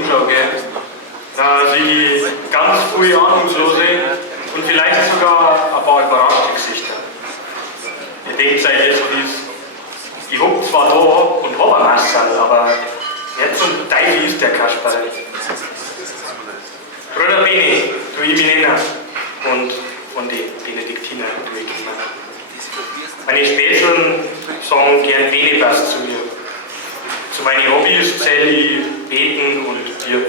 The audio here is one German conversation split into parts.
umschaue, gell, da sehe ich ganz viele Ahnungslose und vielleicht sogar ein paar überraschte Gesichter. Ihr denkt euch jetzt, ich hab zwar da und hab ein Messer, aber jetzt zum Teil ist der Kasperl. Bruder Beni, du ich mich nennen und von den Benediktiner du ich nennen. Meine Spätzeln sagen gern Benebast zu mir. Zu meinen Hobbys zähle ich Beten und Bier.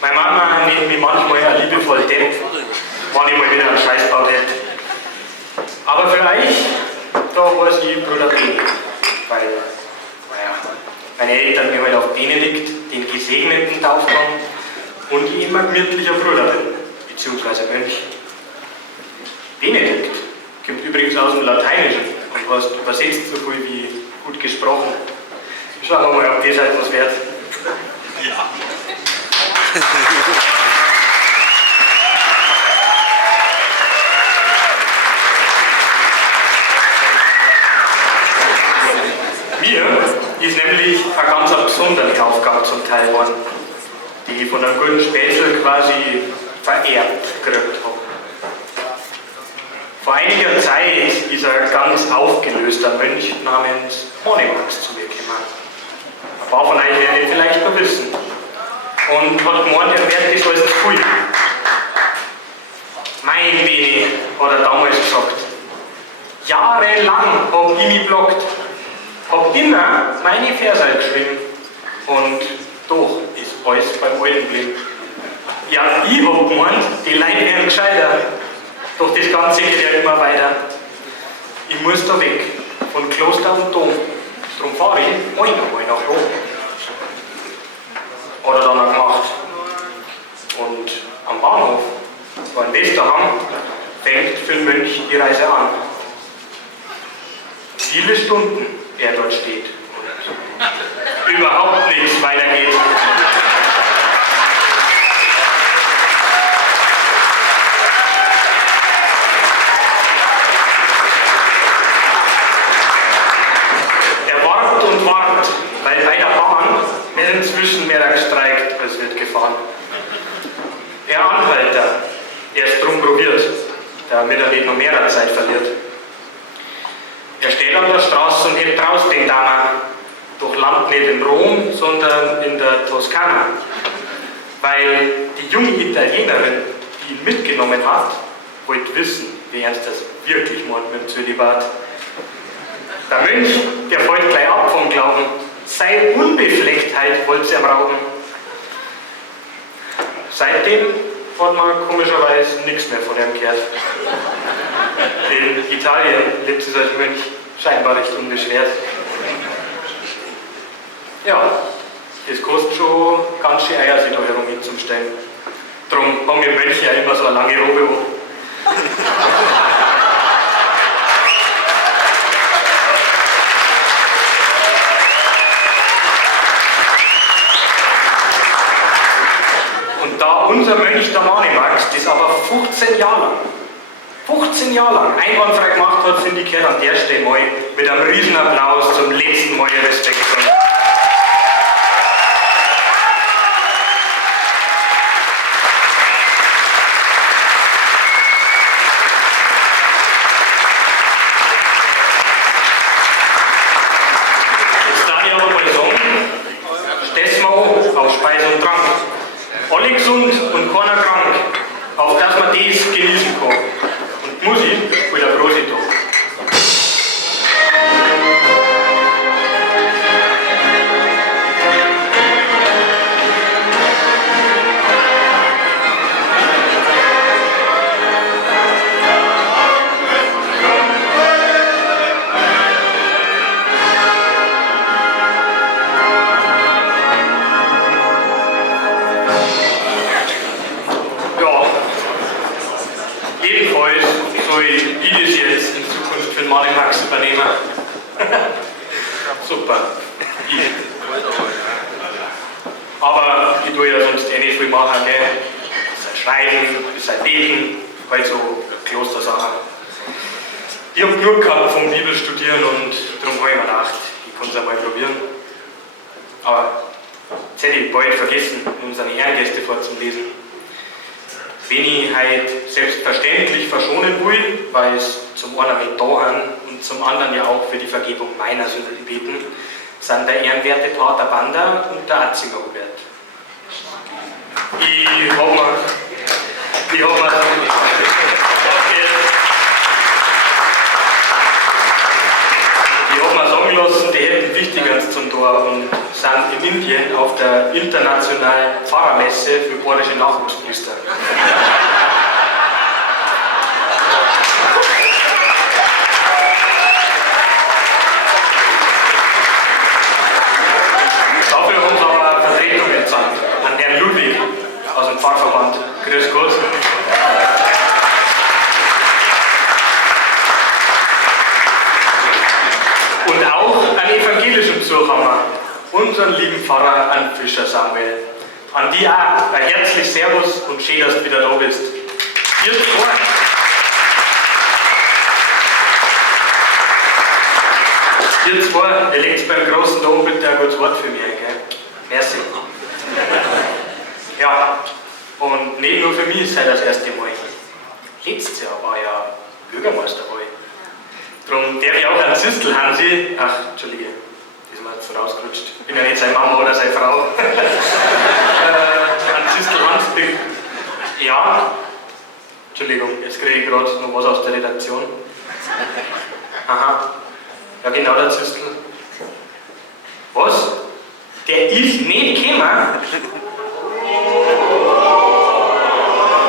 Meine Mama nennt mich manchmal ein liebevoll Depp, wenn ich mal wieder einen Scheiß gebaut hätte. Aber für euch, da weiß ich Bruder Beni, weil, naja, meine Eltern mir halt auf Benedikt, den Gesegneten, tauft haben und ich immer gemütlicher Bruder bin, beziehungsweise Mönch. Benedikt kommt übrigens aus dem Lateinischen und heißt übersetzt so viel wie gut gesprochen. Schauen wir mal, ob das halt was wert. Ja. Mir ist nämlich eine ganz besondere Aufgabe zum Teil geworden, die ich von einem guten Spätzl quasi vererbt gekriegt habe. Vor einiger Zeit ist ein ganz aufgelöster Mönch namens Monimax zu mir gekommen. Ein paar von euch werden ihn vielleicht noch wissen. Und hat gemeint, er wird das alles zu viel. Mein Beni, hat er damals gesagt. Jahrelang hab ich mich blockt. Hab immer meine Verse geschrieben. Und doch ist alles beim Alten geblieben. Ja, ich hab gemeint, die Leute werden gescheiter. Doch das Ganze geht ja immer weiter. Ich muss da weg, von Kloster und Dom. Darum fahre ich einmal nach Rom. Hat er dann auch gemacht. Und am Bahnhof, in Westerham, fängt für den Mönch die Reise an. Viele Stunden er dort steht und überhaupt nichts weitergeht. Weil bei der Bahn wird inzwischen mehr gestreikt, als wird gefahren. Der Anhalter, der ist drum probiert, damit er nicht noch mehr Zeit verliert. Er steht an der Straße und hebt raus den Dammer, doch landet nicht in Rom, sondern in der Toskana. Weil die junge Italienerin, die ihn mitgenommen hat, wollte wissen, wie ernst das wirklich meint mit dem Zölibat. Der Mönch, der fällt gleich ab vom Glauben. Seine Unbeflecktheit wollte sie am rauben. Seitdem hat man komischerweise nichts mehr von ihm gehört. In Italien lebt es als Mönch scheinbar recht unbeschwert. Ja, das kostet schon ganz schön Eier, sich da herum hinzustellen. Darum haben wir Mönche ja immer so eine lange Robe an. Unser Mönch, der Monimax, das aber 15 Jahre lang einwandfrei gemacht hat, finde ich, gehört an der Stelle mal mit einem riesen Applaus zum letzten Mal Respekt. Jetzt darf ich aber mal sagen, stehst mal an auf Speise und Trank. Alle gesund und keiner krank, auf dass man das genießen kann. Und Musik spielt eine große Tag. Soll ich das jetzt in Zukunft für den Monimax übernehmen? Super. Aber ich tue ja sonst eh nicht viel machen, gell? Das ist Schreiben, das ist Beten, halt so Klostersachen. Ich habe genug gehabt vom Bibelstudieren und darum habe ich mir gedacht, ich kann es einmal probieren. Aber jetzt hätte ich bald vergessen, unsere Ehrengäste vorzulesen. Wen ich heute selbstverständlich verschonen will, weil es zum einen halt da haben und zum anderen ja auch für die Vergebung meiner Sünden beten, sind der ehrenwerte Pater Banda und der Atzinger Hubert. Ich hab mir sagen lassen, die hätten Wichtigeres zum Tor und sind in Indien auf der internationalen Pfarrermesse für bayerische Nachwuchspriester. Dafür haben sie aber eine Vertretung entsandt an Herrn Ludwig aus dem Pfarrverband. Grüß Gott. Und auch einen evangelischen Besuch haben wir. Unseren lieben Pfarrer an Fischer Samuel. An die auch ein herzlich Servus und schön, dass du wieder da bist. Ihr zwei, ihr legt beim großen Dom bitte ein gutes Wort für mich, gell? Merci. Ja, und nicht nur für mich ist es das erste Mal. Letztes Jahr war ja Bürgermeisterwahl. Darum darf ich auch an Zistel Hansi, Entschuldige, das ist mir jetzt rausgerutscht. Ich bin ja nicht seine Mama oder seine Frau. An Zistel Hansi, ja, Entschuldigung, jetzt kriege ich gerade noch was aus der Redaktion. Aha, ja genau, der Zistel. Was? Der ist nicht gekommen?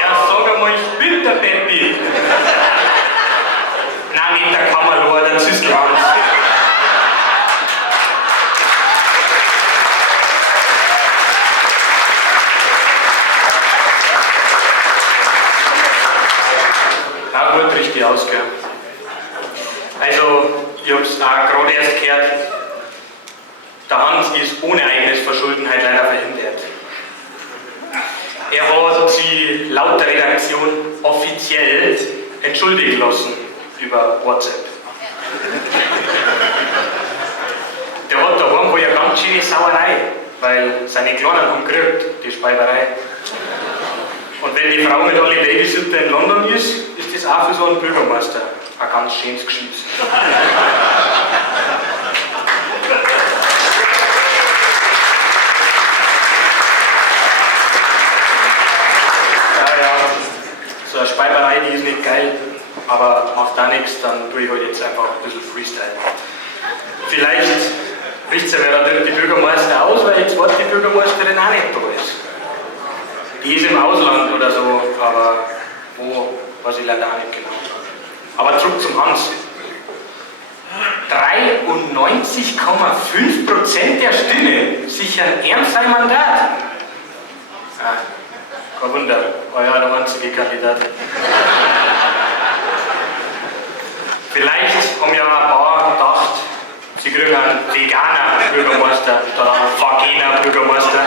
Ja, sag einmal, ich bin der Peppi. Nein, nicht der Kammerlohr, der Zistel Hans. Ja, gut, richtig ausgehört. Also, ich habe es auch gerade erst gehört, der Hans ist ohne eigenes Verschulden halt leider verhindert. Er hat sich laut der Redaktion offiziell entschuldigen lassen über WhatsApp. Der hat daheim wohl eine ganz schöne Sauerei, weil seine Kleinen haben gekriegt, die Speiberei. Und wenn die Frau mit alle Babysitter in London ist, ist das auch für so einen Bürgermeister ein ganz schönes Geschiss. So eine Speiberei, die ist nicht geil, aber macht da nichts, dann tue ich halt jetzt einfach ein bisschen Freestyle. Vielleicht bricht ja wer der Bürgermeister aus, weil jetzt die Bürgermeisterin auch nicht da ist. Die ist im Ausland oder so, aber wo, weiß ich leider auch nicht genau. Aber zurück zum Hans. 93,5% der Stimme sichern ihm sein Mandat. Kein Wunder, war ja der einzige Kandidat. Vielleicht haben ja ein paar gedacht, sie kriegen einen veganer Bürgermeister statt einen veganer Bürgermeister.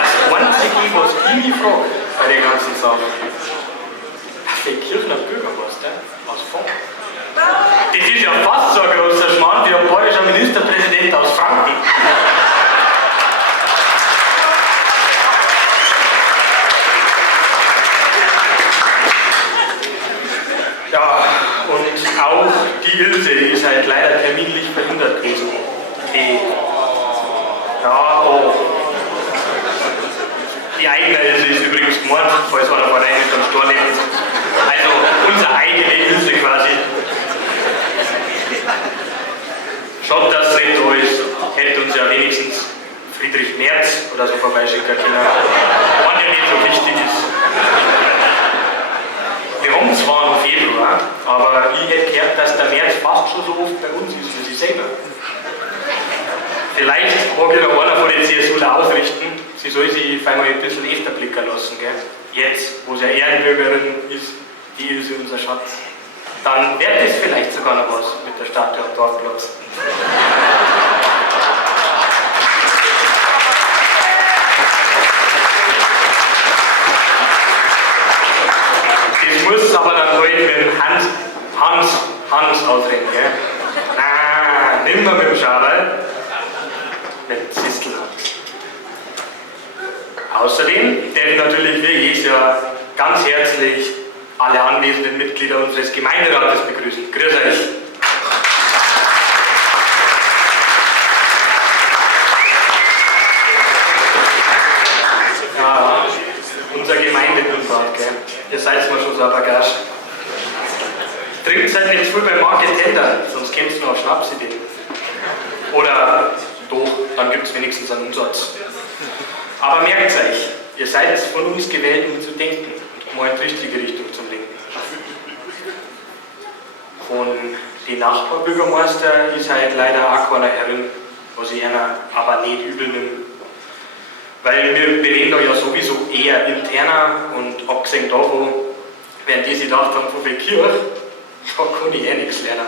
Das einzige, was ich mich frage bei der ganzen Sache, der Kirchner Bürgermeister aus Fonds. Das ist ja fast so ein großer Schmarrn wie ein bayerischer Ministerpräsident aus Franken. Ja, und auch die Ilse, die ist halt leider terminlich verhindert gewesen. Die eigene Ilse ist übrigens gemordet, falls einer von euch nicht am Stor lebt. Also unsere eigene Ilse quasi. Schade, dass es nicht da ist. Hätte uns ja wenigstens Friedrich Merz oder so vorbeischicken können. Wenn der nicht so wichtig ist. Wir haben zwar noch Februar, aber ich hätte gehört, dass der Merz fast schon so oft bei uns ist wie sie selber. Vielleicht mag ja einer von den CSUler ausrichten, sie soll sich einmal ein bisschen öfter blicken lassen, gell? Jetzt, wo sie eine Ehrenbürgerin ist, die ist unser Schatz. Dann wird es vielleicht sogar noch was mit der Statue am Dorfplatz. gesehen, der natürlich wie jedes Jahr ganz herzlich alle anwesenden Mitglieder unseres Gemeinderates begrüßen. Grüß euch! Ja, unser Gemeindebundrat, gell? Ihr seid mal schon so ein Bagage. Trinkt halt nicht viel beim Market Tender, sonst kommt es noch auf Schnapsideen. Oder doch, dann gibt es wenigstens einen Umsatz. Aber merkt euch, ihr seid von uns gewählt, um zu denken und mal in die richtige Richtung zu lenken. Von den Nachbarbürgermeister ist halt leider auch keiner herin, was ich einer aber nicht übel nehme. Weil wir bereden da ja sowieso eher interner und abgesehen davon, während die sich gedacht haben, von der Kirche, da kann ich eh nichts lernen.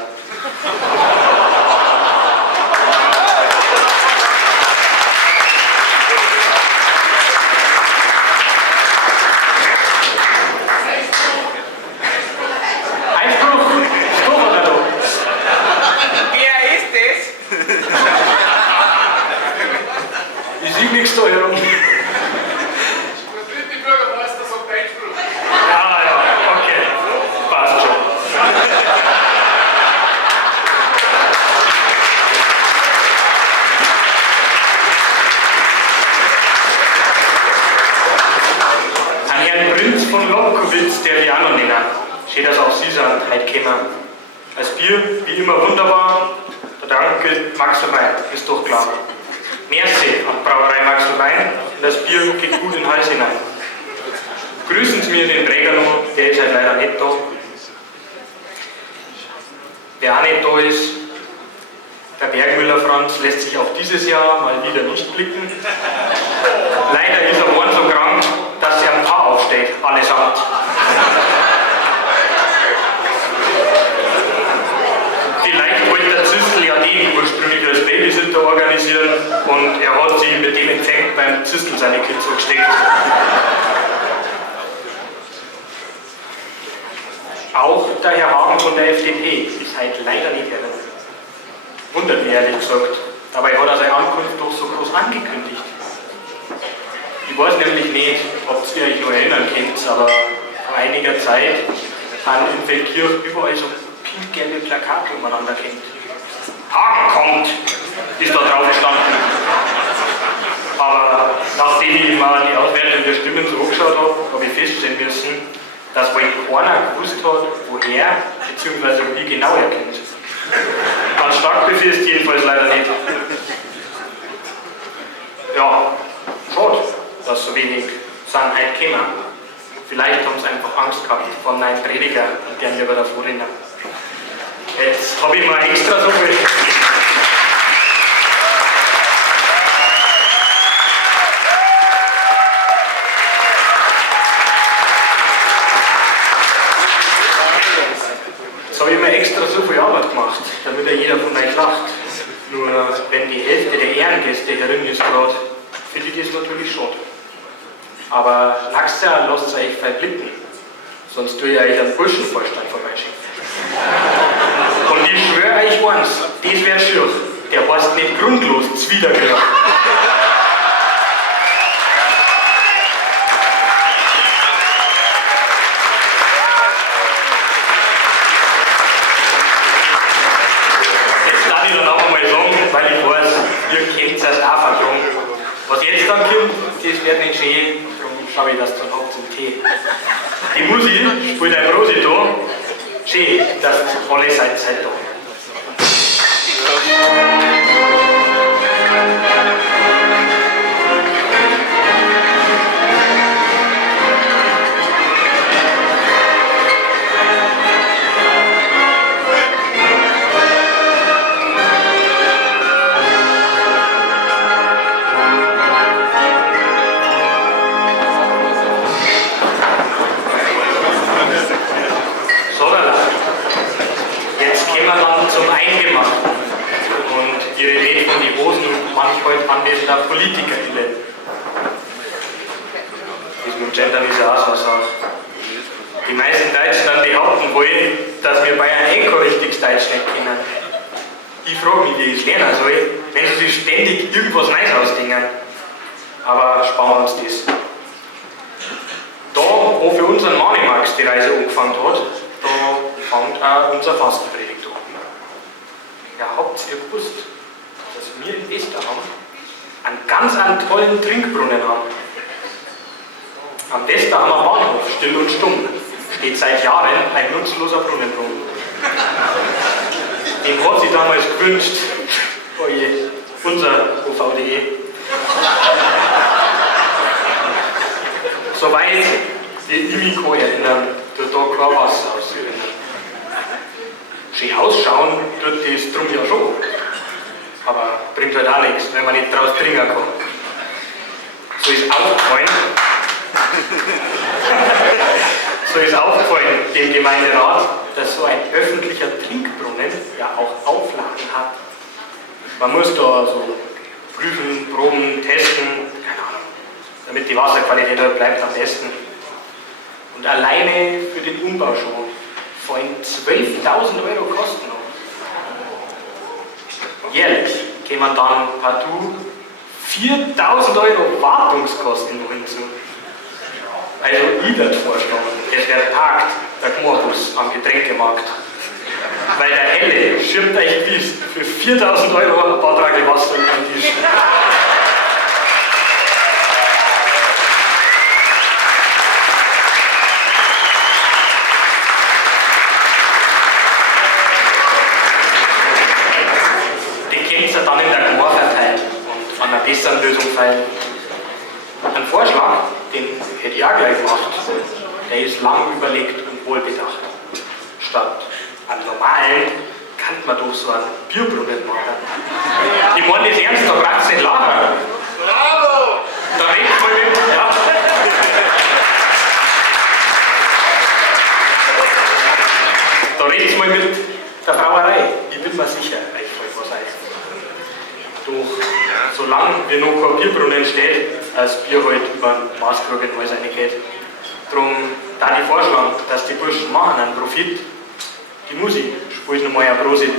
Nichts da herum. Der dritte Bürgermeister sagt Einspruch. Ja, okay. Passt schon. An Herrn Prinz von Lobkowitz, der wir auch noch nennen. Schön, dass auch Sie sind, heute kommen. Das Bier, wie immer wunderbar. Der Dank gilt Max Wein, ist doch klar. Merci an Brauerei Max Wein und das Bier geht gut in den Hals hinein. Grüßen Sie mir den Träger noch, der ist halt leider nicht da. Wer auch nicht da ist, der Bergmüller Franz lässt sich auch dieses Jahr mal wieder nicht blicken. Leider ist er morgen so krank, dass er am Tag aufsteht, allesamt. Vielleicht wollte der Zistel ja den ursprünglich als Babysitter organisieren und er hat sich mit dem Infekt beim Zistel seine Kids so gesteckt. Auch der Herr Hagen von der FDP ist heute leider nicht herin. Wundert mich ehrlich gesagt. Dabei hat er seine Ankunft doch so groß angekündigt. Ich weiß nämlich nicht, ob ihr euch noch erinnern könnt, aber vor einiger Zeit haben in Feldkirch überall so pink-gelbe Plakate umeinander hängt. Hagen kommt, ist da drauf gestanden. Aber nachdem ich mal die Auswertung der Stimmen so angeschaut habe, habe ich feststellen müssen, dass wohl keiner gewusst hat, woher bzw. wie genau er kennt. Ganz stark befasst jedenfalls leider nicht. Ja, schade, dass so wenig sind heute gekommen. Vielleicht haben sie einfach Angst gehabt vor einem neuen Prediger und gern lieber davor rennen. Jetzt habe ich mal extra so viel. Jetzt habe ich mir extra so viel Arbeit gemacht, damit ja jeder von euch lacht. Nur wenn die Hälfte der Ehrengäste herin ist gerade, finde ich das natürlich schade. Aber nächstes Jahr lasst euch verblicken, sonst tue ich euch einen Burschenvorstand vorbeischicken. Und ich schwöre euch eins, das wird schier. Der heißt nicht grundlos Zwidergehör. Jetzt darf ich dann auch einmal sagen, weil ich weiß, ihr kennt es auch vertragen. Was jetzt dann kommt, das wird nicht schön, darum schaue ich das dann ab zum Tee. Die Musik spielt ein Prosi da. Schön, dass alle seid da. Zum Eingemachten und ihre Rede von die Hosen und manch heute anwesender PolitikerInnen. Das mit Gendern ist ja auch so eine Sache. Die meisten Deutschen dann behaupten wollen, dass wir Bayern kein richtiges Deutsch nicht kennen. Ich frage mich, wie ich es lernen soll, wenn sie sich ständig irgendwas Neues ausdenken. Aber sparen wir uns das. die Reise angefangen hat, da fängt auch unser Fastenpredigt an. Ja, habt ihr gewusst, dass wir in Westerham einen tollen Trinkbrunnen haben? Am Westerhammer Bahnhof, still und stumm, steht seit Jahren ein nutzloser Brunnen rum. Den hat sich damals gewünscht, oje, unser OVDE. Soweit die Imiko erinnern, tut da kein Wasser ausrinnen. Schön ausschauen tut das drum ja schon. Aber bringt halt auch nichts, wenn man nicht draus trinken kann. So ist aufgefallen dem Gemeinderat, dass so ein öffentlicher Trinkbrunnen ja auch Auflagen hat. Man muss da so prüfen, proben, testen, keine Ahnung, damit die Wasserqualität halt bleibt am besten. Und alleine für den Umbau schon fallen 12.000 Euro Kosten noch. Jährlich kämen dann partout 4.000 Euro Wartungskosten noch hinzu. Also ich würde vorschlagen, es wird parkt der Gmorbus am Getränkemarkt. Weil der Helle schirmt euch gewiss für 4.000 Euro ein paar Trage Wasser am Tisch. Dann in der Gmor verteilen und an einer besseren Lösung feilen. Ein Vorschlag, den hätte ich auch gleich gemacht, der ist lang überlegt und wohlbedacht. Statt einem normalen kann man doch so einen Bierbrunnen machen. Ich meine das ernst, da braucht es nicht lachen. Bravo! Da redet man mit, ja. Da redet man mit der Brauerei. Ich bin mir sicher, euch fällt was ein. Doch solange wir noch kein Bierbrunnen steht, als Bier halt über den Maßkrug in alles reingeht. Darum da ich vorschlagen, dass die Burschen machen einen Profit. Die Musik spielt nochmal ein Prosit.